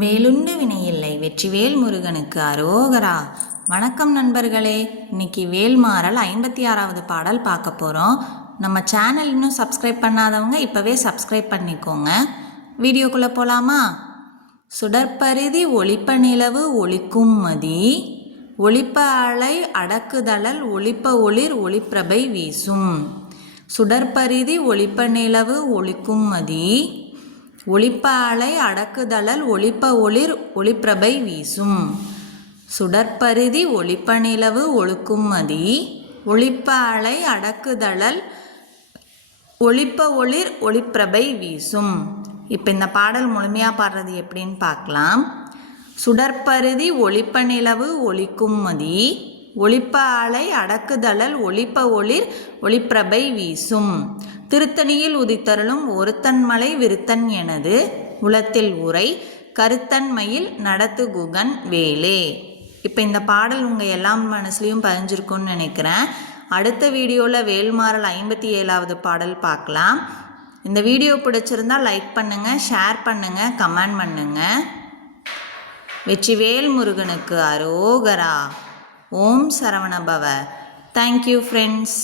வேலுண்டு வினையில்லை வெற்றிவேல் முருகனுக்கு அரோகரா. வணக்கம் நண்பர்களே, இன்னைக்கு வேல்மாறல் 56வது பாடல் பார்க்க போகிறோம். நம்ம சேனல் இன்னும் சப்ஸ்கிரைப் பண்ணாதவங்க இப்போவே சப்ஸ்கிரைப் பண்ணிக்கோங்க. வீடியோக்குள்ளே போகலாமா? சுடற்பரிதி ஒளிப்ப நிலவு ஒளிக்கும் மதி, ஒளிப்ப அலை அடக்குதழல் ஒளிப்ப ஒளிர் ஒளிப்பிரபை வீசும். சுடற்பரிதி ஒளிப்ப நிலவு ஒளிக்கும் மதி, ஒளிப்ப அலை அடக்குதழல் ஒளிப்ப ஒளிர் ஒளிப்பிரபை வீசும். சுடற்பரிதி ஒளிப்ப நிலவு ஒழுக்கும் மதி, ஒளிப்ப அலை அடக்குதழல் ஒளிப்ப ஒளிர் ஒளிப்பிரபை வீசும். இப்போ இந்த பாடல் முழுமையாக பாடுறது எப்படின்னு பார்க்கலாம். சுடற்பரிதி ஒளிப்ப நிலவு ஒளிக்கும் மதி, ஒளிப்ப அலை அடக்குதழல் ஒளிப்ப ஒளிர் ஒளிப்பிரபை வீசும். திருத்தணியில் உதித்தருளும் ஒருத்தன்மலை விருத்தன் எனது, உளத்தில் உரை கருத்தன்மையில் நடத்து குகன் வேலே. இப்போ இந்த பாடல் உங்கள் எல்லா மனசுலையும் பதிஞ்சிருக்கும்னு நினைக்கிறேன். அடுத்த வீடியோவில் வேல்மாறல் 57வது பாடல் பார்க்கலாம். இந்த வீடியோ பிடிச்சிருந்தால் லைக் பண்ணுங்கள், ஷேர் பண்ணுங்கள், கமெண்ட் பண்ணுங்கள். வெற்றிவேல் முருகனுக்கு அரோகரா. ஓம் சரவணபவ. Thank you friends.